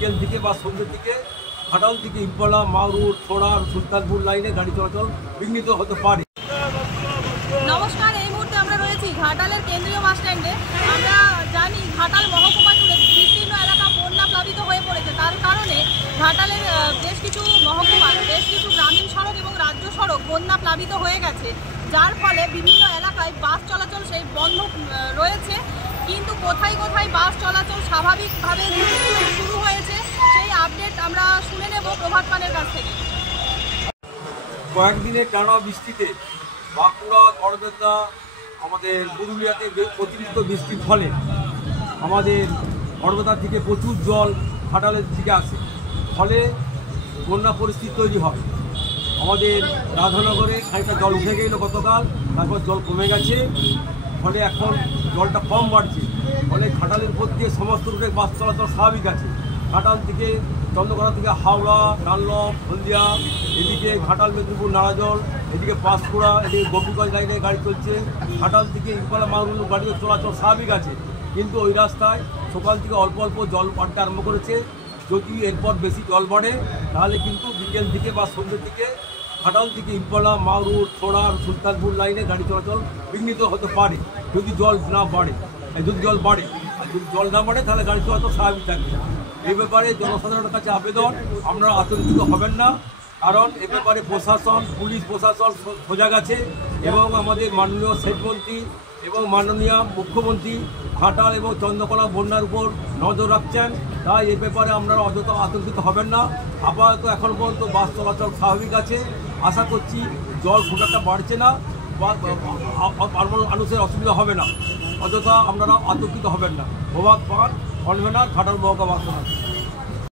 বিকেল দিকে বা সন্ধ্যের দিকে ঘাটাল থেকে ইম্পলা, মাউরুট, ছোড়ার, সুলতানপুর লাইনে গাড়ি চলাচল বিঘ্নিত হতে পারে। নমস্কার, এই মুহূর্তে আমরা রয়েছি ঘাটালের কেন্দ্রীয় বাস স্ট্যান্ডে। আমরা জানি ঘাটাল মহকুমা জুড়ে বিস্তীর্ণ এলাকা বন্যা প্লাবিত হয়ে পড়েছে। তার কারণে ঘাটালের বেশ কিছু মহকুমার বেশ কিছু গ্রামীণ সড়ক এবং রাজ্য সড়ক বন্যা প্লাবিত হয়ে গেছে, যার ফলে বিভিন্ন এলাকায় বাস চলাচল সেই বন্ধ রয়েছে। কিন্তু কোথায় কোথায় বাস চলাচল স্বাভাবিকভাবে শুরু হয়েছে সেই আপডেট আমরা শুনে নেব প্রভাত পানের কাছ থেকে। কয়েকদিনের টানা বৃষ্টিতে বাঁকুড়া, গড়বেতা, আমাদের পুরুলিয়াতে অতিরিক্ত বৃষ্টির ফলে আমাদের গড়বেতা থেকে প্রচুর জল ঘাটালের দিকে আসে, ফলে বন্যা পরিস্থিতি তৈরি হয়। আমাদের রাধানগরে খানিকটা জল উঠে গেল গতকাল, তারপর জল কমে গেছে, ফলে এখন জলটা কম বাড়ছে, ফলে ঘাটালের উপর দিয়ে সমস্ত রুটে বাস চলাচল স্বাভাবিক আছে। ঘাটাল থেকে চন্দ্রকোনা থেকে হাওড়া, ডানলপ, হলদিয়া, এদিকে ঘাটাল, মেদিনীপুর, নারাজল, এদিকে পাঁশকুড়া, এদিকে গোপীগঞ্জ লাইনে গাড়ি চলছে। ঘাটাল থেকে ইম্পলা, মাউরুট গাড়ির চলাচল স্বাভাবিক আছে, কিন্তু ওই রাস্তায় সকাল থেকে অল্প অল্প জল বাড়তে আরম্ভ করেছে। যদি এরপর বেশি জল বাড়ে তাহলে কিন্তু বিকেল দিকে বা সন্ধ্যের দিকে ঘাটাল থেকে ইম্পলা, মাউরুট, ছোড়ার, সুলতানপুর লাইনে গাড়ি চলাচল বিঘ্নিত হতে পারে যদি জল না বাড়ে। যদি জল বাড়ে আর যদি জল না বাড়ে তাহলে গাড়ি চলাচল স্বাভাবিক থাকবে। এই ব্যাপারে জনসাধারণের কাছে আবেদন, আপনারা আতঙ্কিত হবেন না, কারণ এ ব্যাপারে প্রশাসন, পুলিশ প্রশাসন সজাগ আছে এবং আমাদের মাননীয় সেচমন্ত্রী এবং মাননীয় মুখ্যমন্ত্রী ঘাটাল এবং চন্দ্রকোনা বন্যার উপর নজর রাখছেন। তাই এ ব্যাপারে আপনারা অযথা আতঙ্কিত হবেন না। আপাতত এখন পর্যন্ত বাস চলাচল স্বাভাবিক আছে। আশা করছি জল খুব একটা বাড়ছে না বা মানুষের অসুবিধা হবে না। অযথা আপনারা আতঙ্কিত হবেন না। প্রভাত পান, কনভেনার, ঘাটাল মহকুমা বাস।